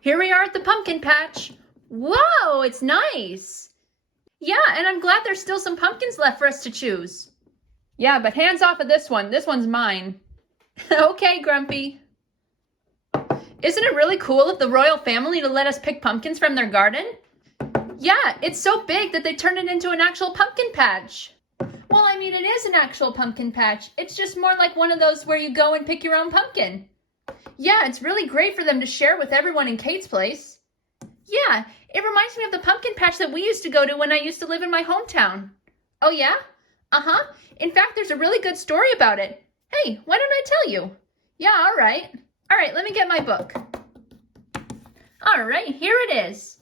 Here we are at the pumpkin patch. Whoa, it's nice. Yeah, and I'm glad there's still some pumpkins left for us to choose. Yeah, but hands off of this one. This one's mine. Okay, Grumpy. Isn't it really cool of the royal family to let us pick pumpkins from their garden? Yeah, it's so big that they turned it into an actual pumpkin patch. Well, I mean, it is an actual pumpkin patch. It's just more like one of those where you go and pick your own pumpkin. Yeah, it's really great for them to share with everyone in Kate's place. Yeah, it reminds me of the pumpkin patch that we used to go to when I used to live in my hometown. Oh yeah? Uh-huh. In fact, there's a really good story about it. Hey, why don't I tell you? Yeah, all right. All right, let me get my book. All right, here it is.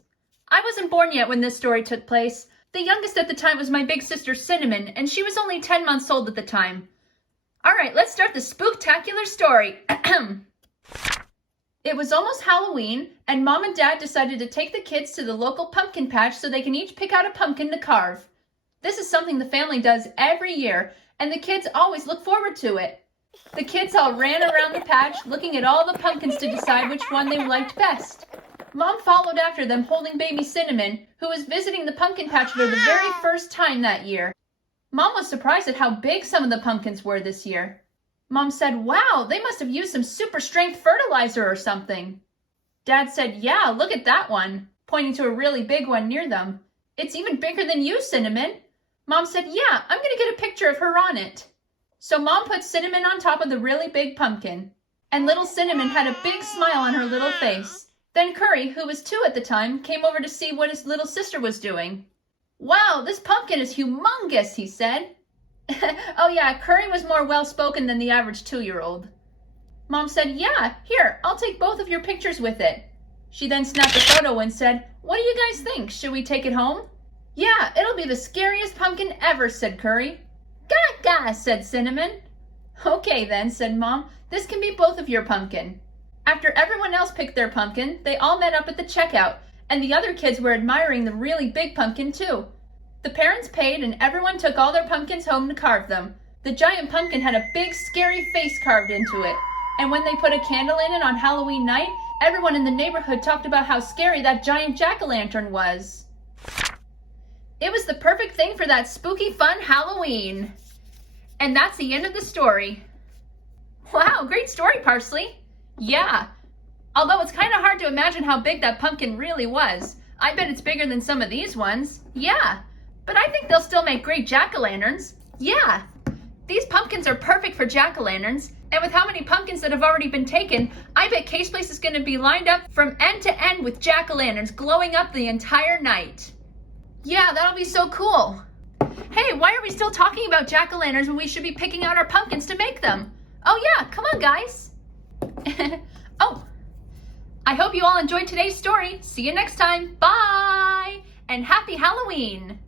I wasn't born yet when this story took place. The youngest at the time was my big sister Cinnamon, and she was only 10 months old at the time. All right, let's start the spooktacular story. It was almost Halloween, and Mom and Dad decided to take the kids to the local pumpkin patch so they can each pick out a pumpkin to carve. This is something the family does every year, and the kids always look forward to it. The kids all ran around the patch looking at all the pumpkins to decide which one they liked best. Mom followed after them holding baby Cinnamon, who was visiting the pumpkin patch for the very first time that year. Mom was surprised at how big some of the pumpkins were this year. Mom said, "Wow, they must have used some super strength fertilizer or something." Dad said, "Yeah, look at that one," pointing to a really big one near them. "It's even bigger than you, Cinnamon." Mom said, "Yeah, I'm going to get a picture of her on it." So Mom put Cinnamon on top of the really big pumpkin, and little Cinnamon had a big smile on her little face. Then Curry, who was 2 at the time, came over to see what his little sister was doing. "Wow, this pumpkin is humongous," he said. Oh yeah, Curry was more well-spoken than the average 2-year-old. Mom said, "Yeah, here, I'll take both of your pictures with it." She then snapped a photo and said, "What do you guys think? Should we take it home?" "Yeah, it'll be the scariest pumpkin ever," said Curry. "Gah-gah," said Cinnamon. "Okay then," said Mom, "this can be both of your pumpkin." After everyone else picked their pumpkin, they all met up at the checkout, and the other kids were admiring the really big pumpkin too. The parents paid, and everyone took all their pumpkins home to carve them. The giant pumpkin had a big, scary face carved into it, and when they put a candle in it on Halloween night, everyone in the neighborhood talked about how scary that giant jack-o'-lantern was. It was the perfect thing for that spooky, fun Halloween. And that's the end of the story. Wow, great story, Parsley. Yeah, although it's kind of hard to imagine how big that pumpkin really was. I bet it's bigger than some of these ones. Yeah, but I think they'll still make great jack-o'-lanterns. Yeah, these pumpkins are perfect for jack-o'-lanterns, and with how many pumpkins that have already been taken, I bet Kay's place is going to be lined up from end to end with jack-o'-lanterns glowing up the entire night. Yeah, that'll be so cool. Hey, why are we still talking about jack-o'-lanterns when we should be picking out our pumpkins to make them? Oh yeah, come on guys. Oh, I hope you all enjoyed today's story. See you next time. Bye! And happy Halloween!